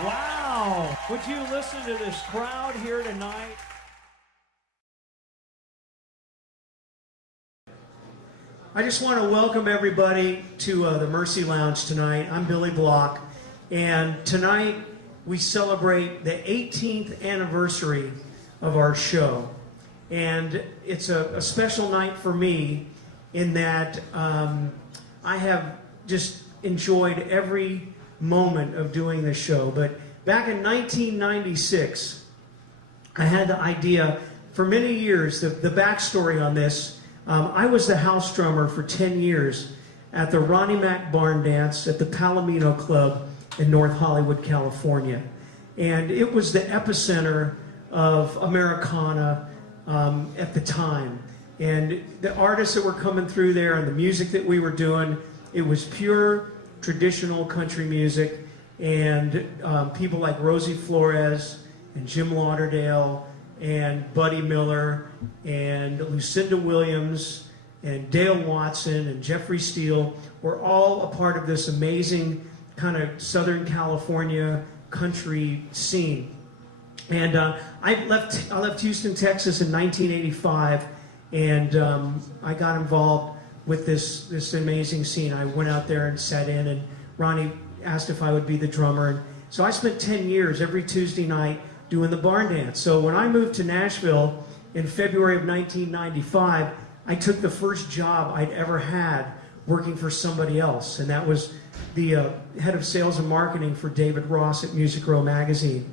Wow! Would you listen to this crowd here tonight? I just want to welcome everybody to the Mercy Lounge tonight. I'm BillyBlock, and tonight we celebrate the 18th anniversary of our show. And it's a special night for me in that I have just enjoyed every moment of doing this show. But back in 1996, I had the idea for many years, the backstory on this. I was the house drummer for 10 years at the Ronnie Mac Barn Dance at the Palomino Club in North Hollywood, California. And it was the epicenter of Americana at the time. And the artists that were coming through there and the music that we were doing, it was pure traditional country music. And people like Rosie Flores and Jim Lauderdale and Buddy Miller and Lucinda Williams and Dale Watson and Jeffrey Steele were all a part of this amazing kind of Southern California country scene. And I left Houston, Texas in 1985, and I got involved with this amazing scene. I went out there and sat in, and Ronnie asked if I would be the drummer. And so I spent 10 years every Tuesday night doing the barn dance. So when I moved to Nashville in February of 1995, I took the first job I'd ever had working for somebody else, and that was the head of sales and marketing for David Ross at Music Row magazine.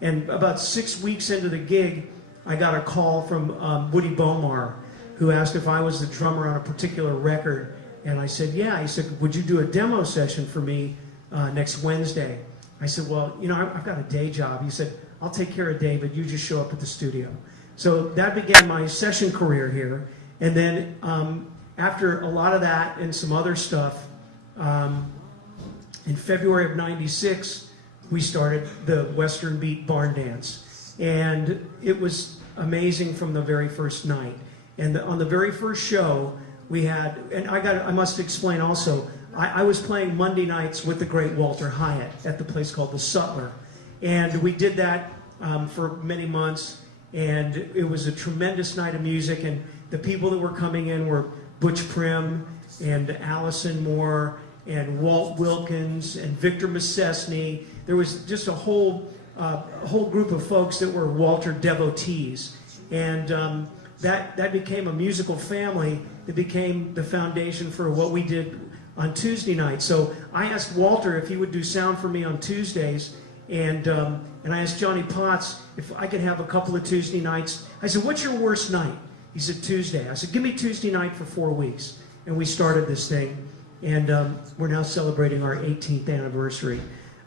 And about 6 weeks into the gig, I got a call from Woody Bomar, who asked if I was the drummer on a particular record. And I said, yeah. He said, would you do a demo session for me next Wednesday? I said, well, you know, I've got a day job. He said, I'll take care of David. You just show up at the studio. So that began my session career here. And then after a lot of that and some other stuff, in February of '96, we started the Western Beat Barn Dance. And it was amazing from the very first night. And on the very first show, we had, and I must explain also, I was playing Monday nights with the great Walter Hyatt at the place called the Sutler. And we did that for many months, and it was a tremendous night of music. And the people that were coming in were Butch Prim and Allison Moore and Walt Wilkins and Victor Messesney. There was just a whole group of folks that were Walter devotees. And that became a musical family that became the foundation for what we did on Tuesday night. So I asked Walter if he would do sound for me on Tuesdays, and I asked Johnny Potts if I could have a couple of Tuesday nights. I said, what's your worst night? He said, Tuesday. I said, give me Tuesday night for 4 weeks. And we started this thing, and we're now celebrating our 18th anniversary.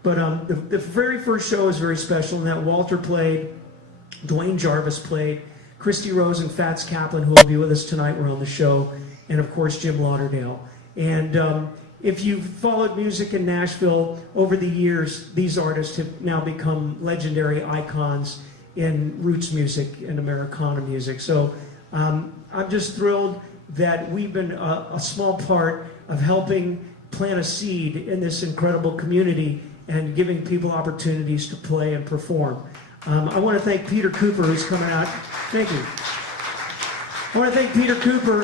But the very first show is very special in that Walter played, Dwayne Jarvis played, Christy Rose and Fats Kaplan, who will be with us tonight, were on the show, and of course Jim Lauderdale. And if you've followed music in Nashville over the years, these artists have now become legendary icons in roots music and Americana music. So I'm just thrilled that we've been a small part of helping plant a seed in this incredible community and giving people opportunities to play and perform. I want to thank Peter Cooper, who's coming out. Thank you. I want to thank Peter Cooper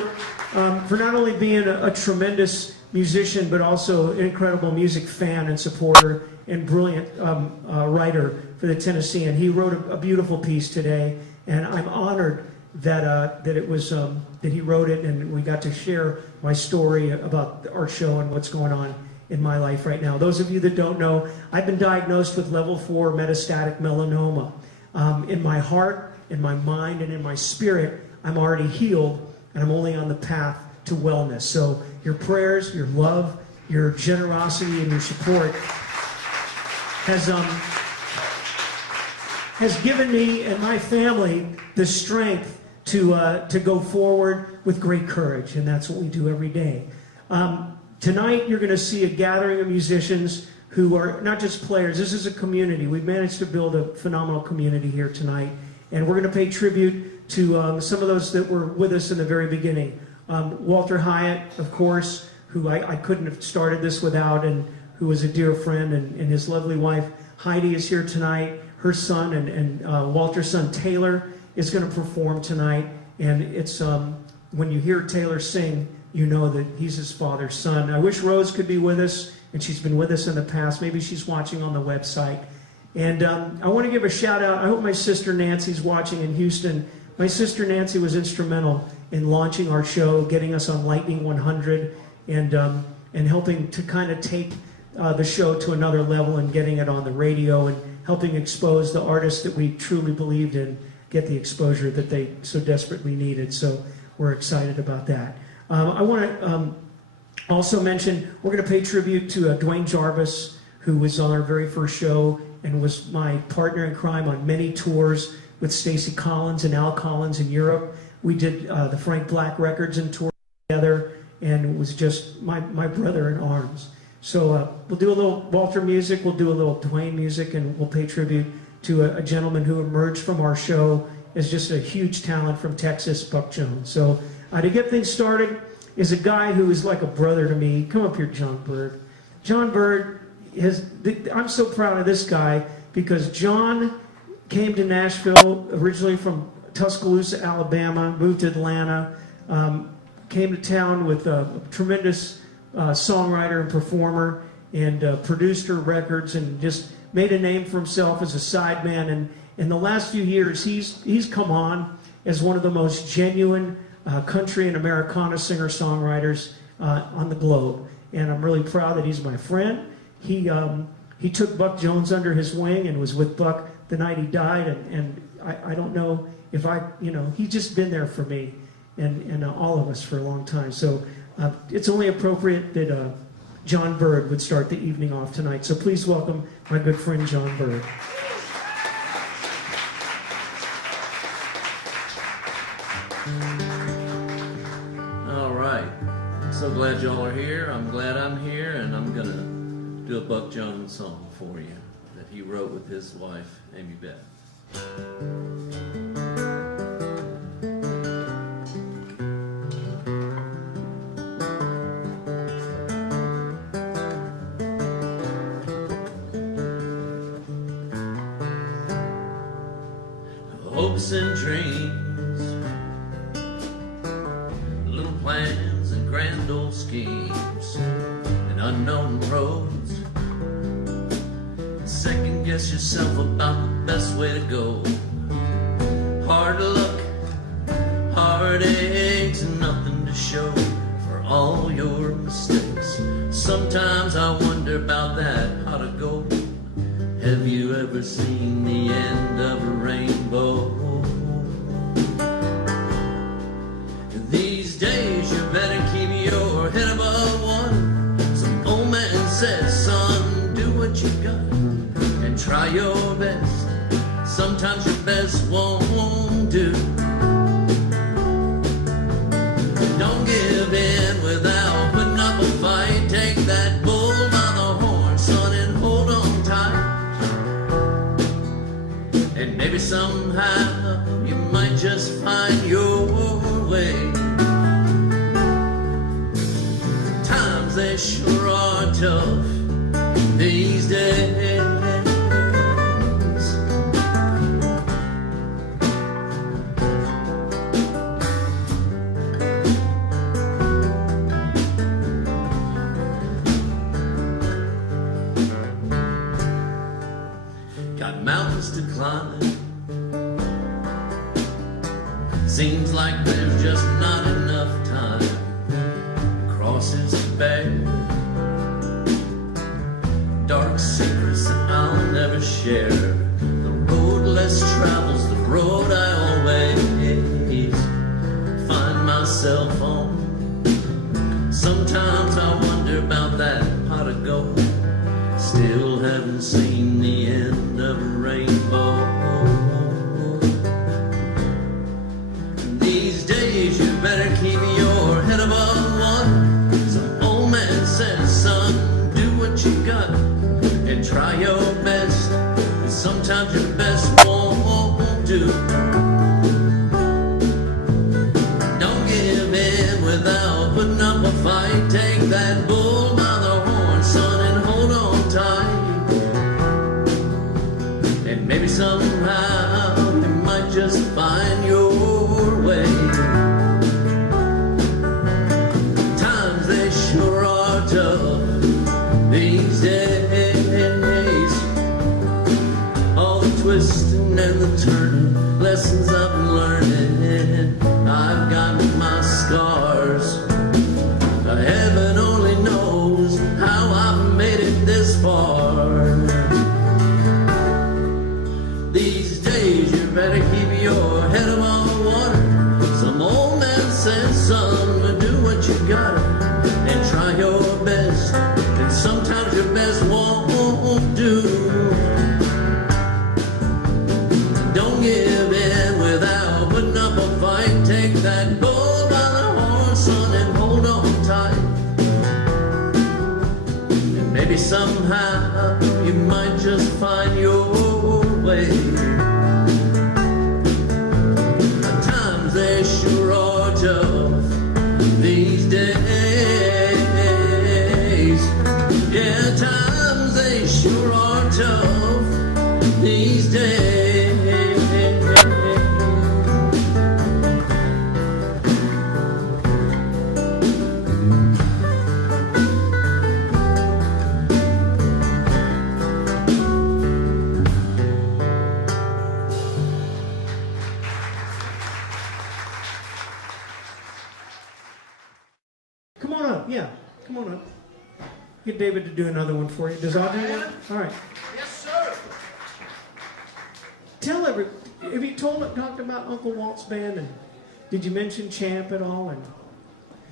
for not only being a tremendous musician, but also an incredible music fan and supporter and brilliant writer for the Tennessean. He wrote a beautiful piece today, and I'm honored that that he wrote it, and we got to share my story about our show and what's going on in my life right now. Those of you that don't know, I've been diagnosed with level 4 metastatic melanoma. In my heart, in my mind, and in my spirit, I'm already healed, and I'm only on the path to wellness. So your prayers, your love, your generosity, and your support has given me and my family the strength to go forward with great courage, and that's what we do every day. Tonight, you're going to see a gathering of musicians who are not just players. This is a community. We've managed to build a phenomenal community here tonight, and we're going to pay tribute to some of those that were with us in the very beginning. Walter Hyatt, of course, who I couldn't have started this without, and who was a dear friend, and his lovely wife, Heidi is here tonight. Her son and Walter's son Taylor is going to perform tonight. And it's when you hear Taylor sing, you know that he's his father's son. I wish Rose could be with us, and she's been with us in the past. Maybe she's watching on the website. And I want to give a shout out. I hope my sister Nancy's watching in Houston. My sister Nancy was instrumental in launching our show, getting us on Lightning 100, and helping to kind of take the show to another level and getting it on the radio and helping expose the artists that we truly believed in, get the exposure that they so desperately needed. So we're excited about that. I want to also mention we're going to pay tribute to Dwayne Jarvis, who was on our very first show and was my partner in crime on many tours with Stacey Collins and Al Collins in Europe. We did the Frank Black Records and tour together, and it was just my brother in arms. So we'll do a little Walter music, we'll do a little Dwayne music, and we'll pay tribute to a gentleman who emerged from our show as just a huge talent from Texas, Buck Jones. So to get things started is a guy who is like a brother to me. Come up here, John Bird. John Bird, I'm so proud of this guy because John came to Nashville originally from Tuscaloosa, Alabama, moved to Atlanta, came to town with a tremendous songwriter and performer, and produced her records and just made a name for himself as a sideman. And in the last few years, he's come on as one of the most genuine country and Americana singer-songwriters on the globe. And I'm really proud that he's my friend. He took Buck Jones under his wing and was with Buck the night he died. And I don't know if he's just been there for me and all of us for a long time. So it's only appropriate that John Bird would start the evening off tonight. So please welcome my good friend John Bird. All right. I'm so glad y'all are here. I'm glad I'm here, and I'm going to do a Buck Jones song for you that he wrote with his wife, Amy Beth. Hopes and dreams, little plans and grand old schemes, and unknown roads. Second guess yourself about the best way to go. Hard luck, heartaches, and nothing to show for all your mistakes. Sometimes I wonder about that pot of gold. Have you ever seen the end of a rainbow? These days you better keep your head above water. Some old man says, son, do what you got and try your best. Sometimes your best won't do. Don't give in without putting up a fight. Take that bull by the horn, son, and hold on tight. And maybe somehow you might just find your way. Times they sure are tough these days. Got mountains to climb. Seems like there's just not enough time. Crosses to bear, dark secrets that I'll never share. The road less travels, the road I always find myself on. Sometimes I wonder about that pot of gold. Still haven't seen the end of a rainbow. These days you better keep your head above water. Some old man says, son, do what you got and try your best. And sometimes your best won't do. Don't give in without putting up a fight. Take that bull by the horn, son, and hold on tight. maybe somehow you might just find your way. Times they sure are tough these days. All the twisting and the turning, lessons I've been learning. I've got my scars. Heaven only knows how I've made it this far. These days you better keep your head above water. Some old man said, son, do what you gotta and try your best. And sometimes your best won't do. Don't give in without putting up a fight. Take that bull by the horn, son, and hold on tight. And maybe somehow you might just find your way. The times they sure are tough these days. Yeah, times they sure are tough these days. Come on up, yeah. Come on up. Get David to do another one for you. Does Audrey want? All right. Yes, sir. Tell have you talked about Uncle Walt's band, and did you mention Champ at all? And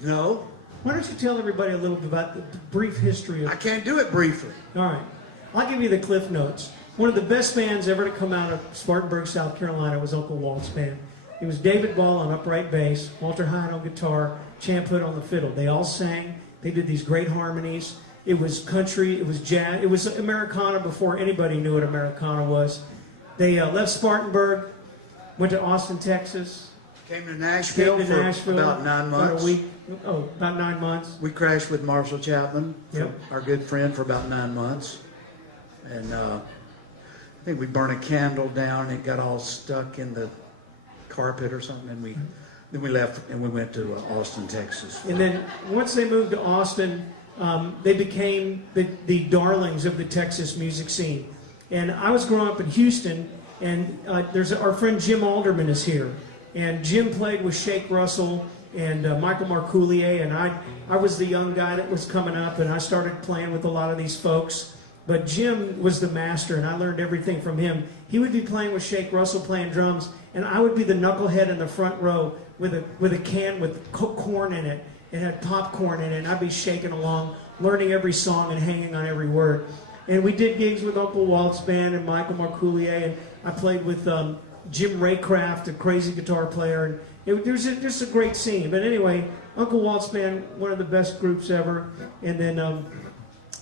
No, why don't you tell everybody a little bit about the brief history of? I can't do it briefly. All right, I'll give you the cliff notes. One of the best bands ever to come out of Spartanburg, South Carolina, was Uncle Walt's band. It was David Ball on upright bass, Walter Hine on guitar, Champ Hood on the fiddle. They all sang. They did these great harmonies. It was country. It was jazz. It was Americana before anybody knew what Americana was. They left Spartanburg, went to Austin, Texas. Came to Nashville for about 9 months. About a week. Oh, about 9 months. We crashed with Marshall Chapman, Yep. our good friend, for about 9 months. And I think we burned a candle down. It got all stuck in the carpet or something. And then we left and we went to Austin, Texas. And then once they moved to Austin, they became the darlings of the Texas music scene. And I was growing up in Houston, and there's our friend Jim Alderman is here. And Jim played with Shake Russell and Michael Marcoulier, and I was the young guy that was coming up, and I started playing with a lot of these folks. But Jim was the master, and I learned everything from him. He would be playing with Shake Russell, playing drums, and I would be the knucklehead in the front row with a can with corn in it. It had popcorn in it, and I'd be shaking along, learning every song and hanging on every word. And we did gigs with Uncle Walt's band and Michael Marcoulier, and I played with Jim Raycraft, a crazy guitar player. And there's just a great scene. But anyway, Uncle Walt's band, one of the best groups ever. And then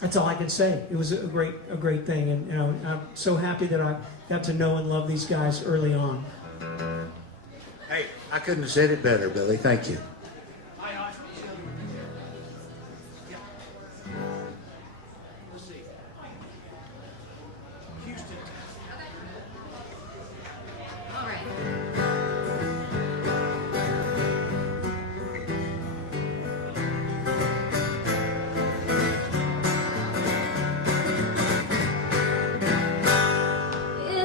that's all I can say. It was a great thing, and I'm so happy that I got to know and love these guys early on. Hey, I couldn't have said it better, Billy. Thank you.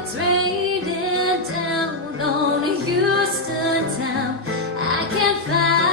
It's raining down on Houston town. I can't find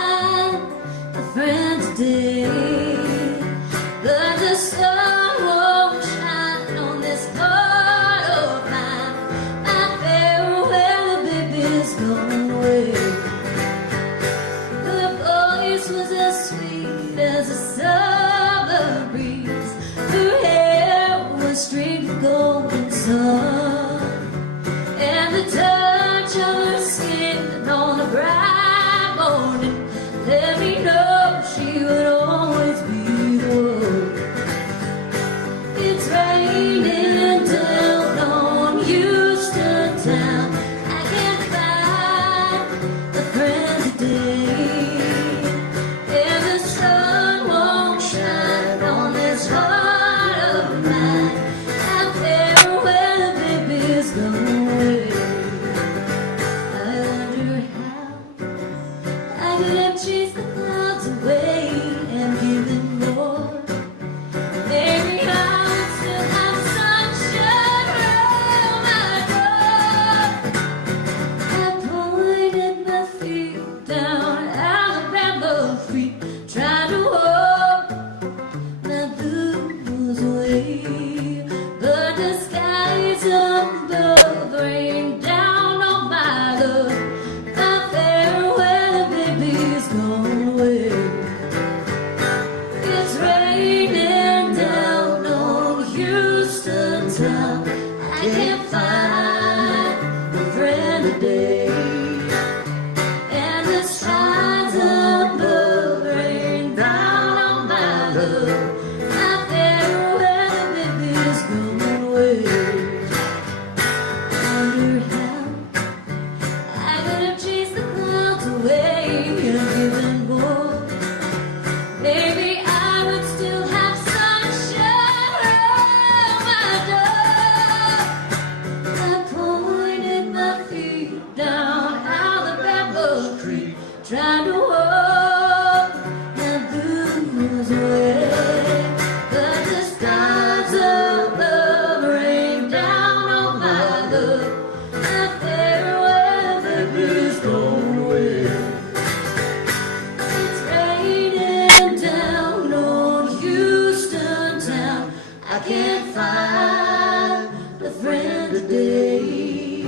day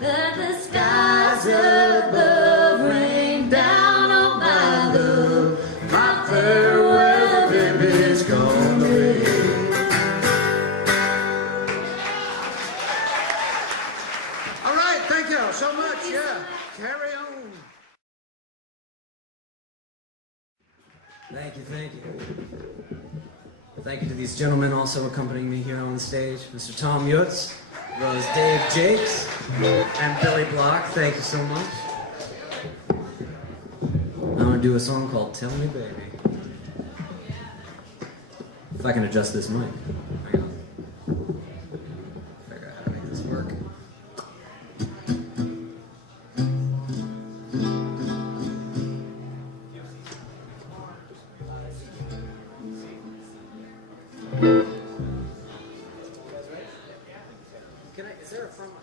that the skies above rain down on my love. My farewell, baby's gone away. All right, thank you so much. Yeah, carry on. Thank you, thank you. Thank you to these gentlemen also accompanying me here on stage. Mr. Tom Yutz, as well as Dave Jakes, and BillyBlock. Thank you so much. I'm gonna do a song called Tell Me Baby. If I can adjust this mic. Hang on. Figure out how to make this work.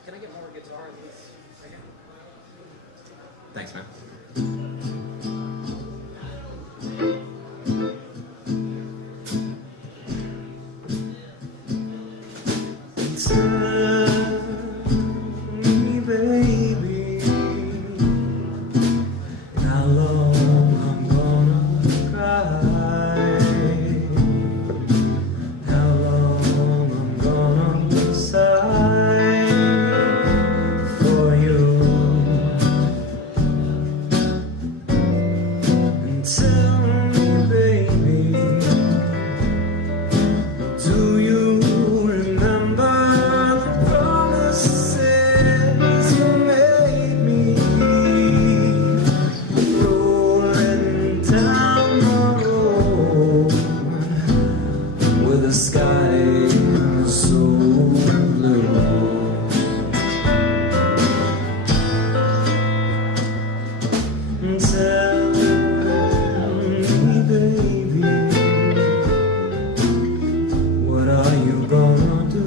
Can I get more guitar in this? Thanks, man. Tell me, baby, how long I'm gonna cry, how long I'm gonna sigh for you, and tell me, baby, do you remember the promises you made me, rolling down the road with the sky so blue? Tell me, baby, what are you gonna do?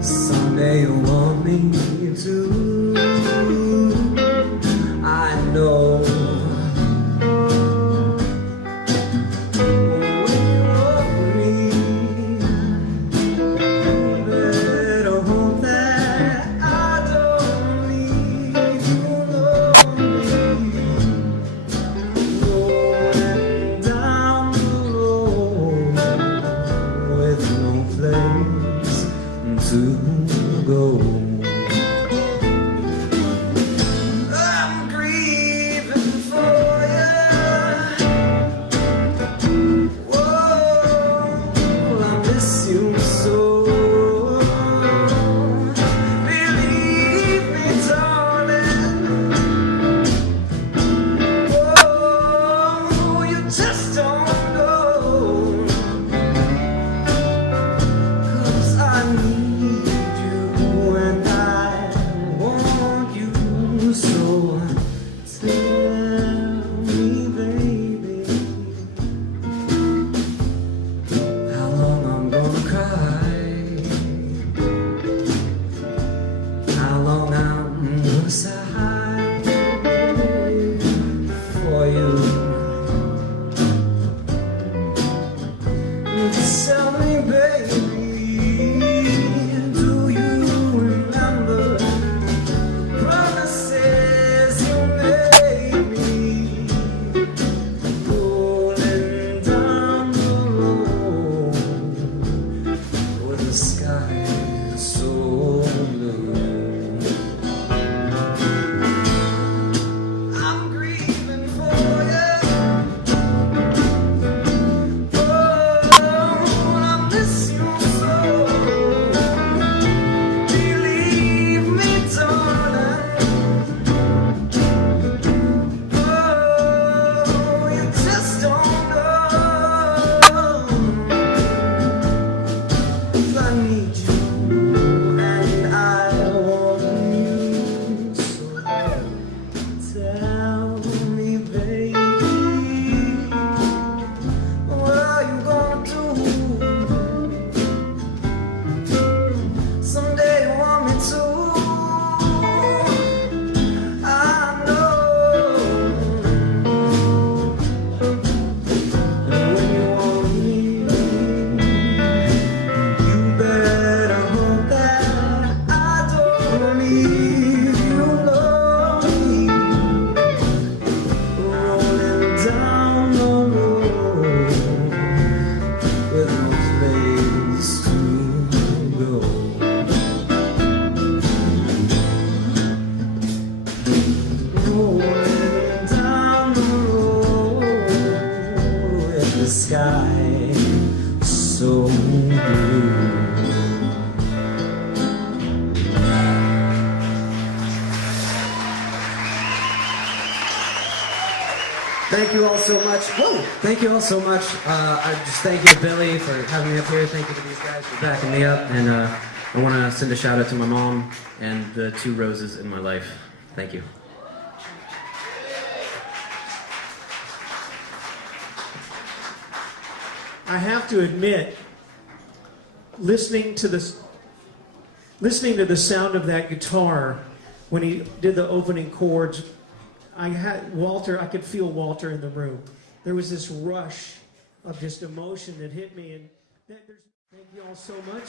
Someday you want me to. I know. When you worry, better hope that I don't leave you lonely, rolling down the road with no place to go. I'm grieving for you. Whoa, I miss you so. Believe me, darling. Whoa, you just don't know. 'Cause I need you and I want you so. Tell me, baby, how long I'm gonna cry, how long I'm gonna sigh for you. Tell me, baby, do you remember promises you made me, rolling down the road with the sky so blue? I'm grieving for you. Oh, I miss you sky so blue. Thank you all so much. Whoa! Thank you all so much. I just thank you to Billy for having me up here. Thank you to these guys for backing me up. And I want to send a shout out to my mom and the 2 roses in my life. Thank you. I have to admit, listening to the sound of that guitar when he did the opening chords, I could feel Walter in the room. There was this rush of just emotion that hit me, and thank you all so much.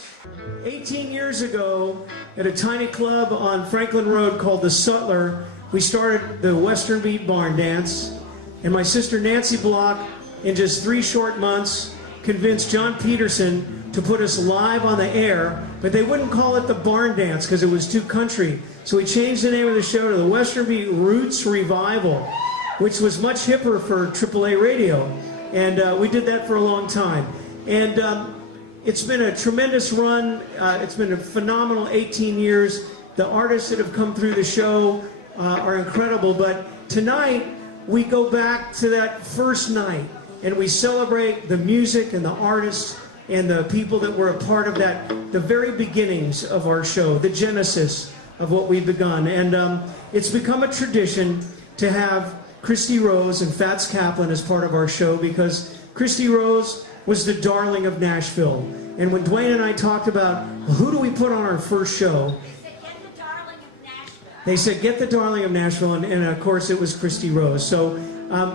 18 years ago, at a tiny club on Franklin Road called the Sutler, we started the Western Beat Barn Dance, and my sister Nancy Block, in just 3 short months, convinced John Peterson to put us live on the air, but they wouldn't call it the Barn Dance because it was too country. So we changed the name of the show to the Western Beat Roots Revival, which was much hipper for AAA radio. And we did that for a long time. And it's been a tremendous run. It's been a phenomenal 18 years. The artists that have come through the show are incredible. But tonight, we go back to that first night, and we celebrate the music and the artists and the people that were a part of that, the very beginnings of our show, the genesis of what we've begun. And it's become a tradition to have Christy Rose and Fats Kaplan as part of our show, because Christy Rose was the darling of Nashville. And when Dwayne and I talked about, well, who do we put on our first show? They said, get the darling of Nashville, and of course it was Christy Rose. So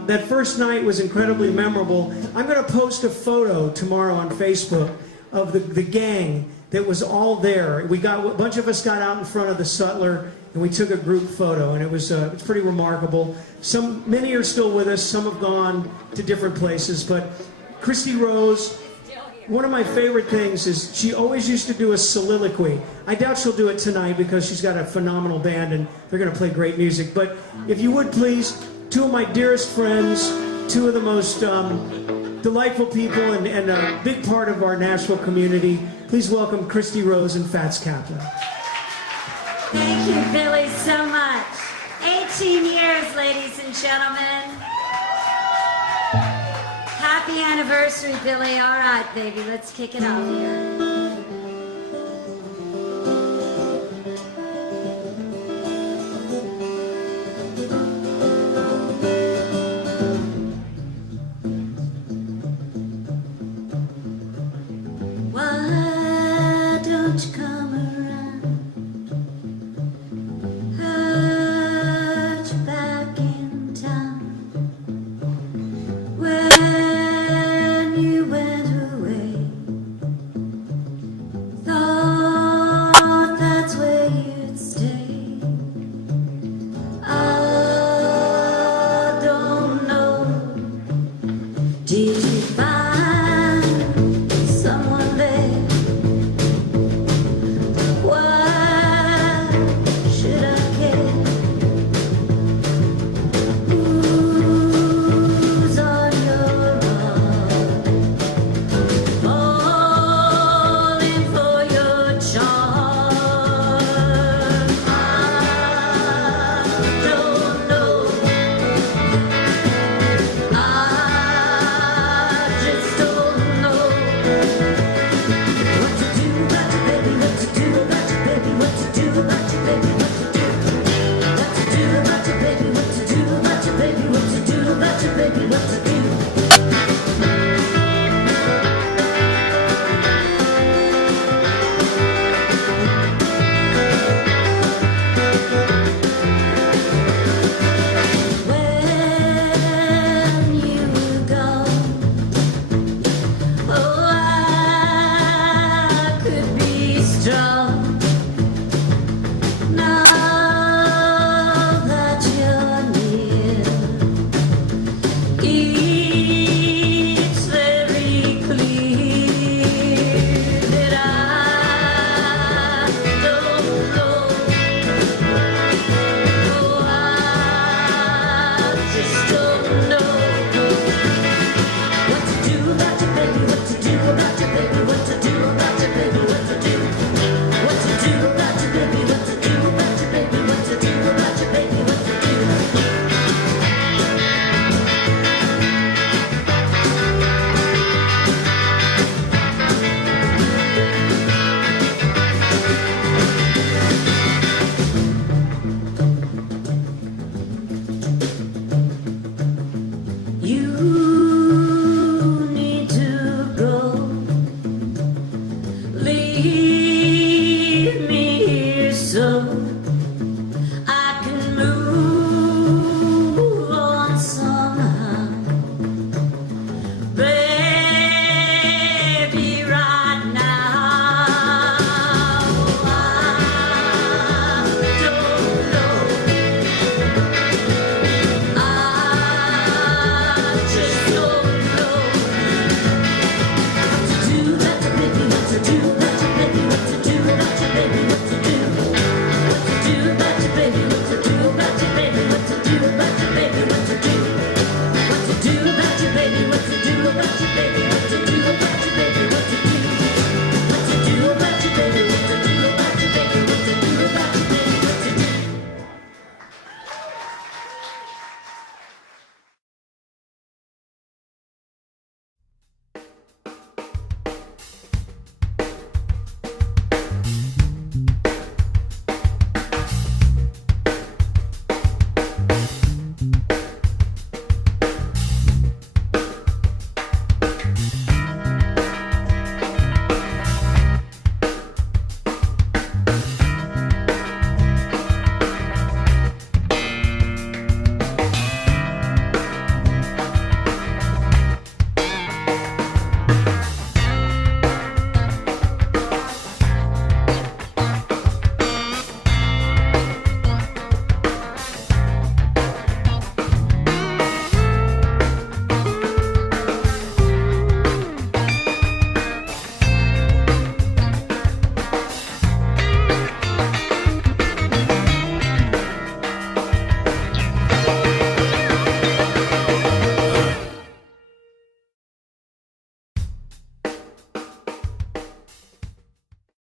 that first night was incredibly memorable. I'm going to post a photo tomorrow on Facebook of the gang that was all there. A bunch of us got out in front of the Sutler, and we took a group photo, and it's pretty remarkable. Many are still with us, some have gone to different places, but Christy Rose, one of my favorite things is she always used to do a soliloquy. I doubt she'll do it tonight because she's got a phenomenal band and they're going to play great music. But if you would please, 2 of my dearest friends, 2 of the most delightful people and a big part of our Nashville community, please welcome Christy Rose and Fats Kaplan. Thank you, Billy, so much. 18 years, ladies and gentlemen. Happy anniversary, Billy. All right, baby, let's kick it off here.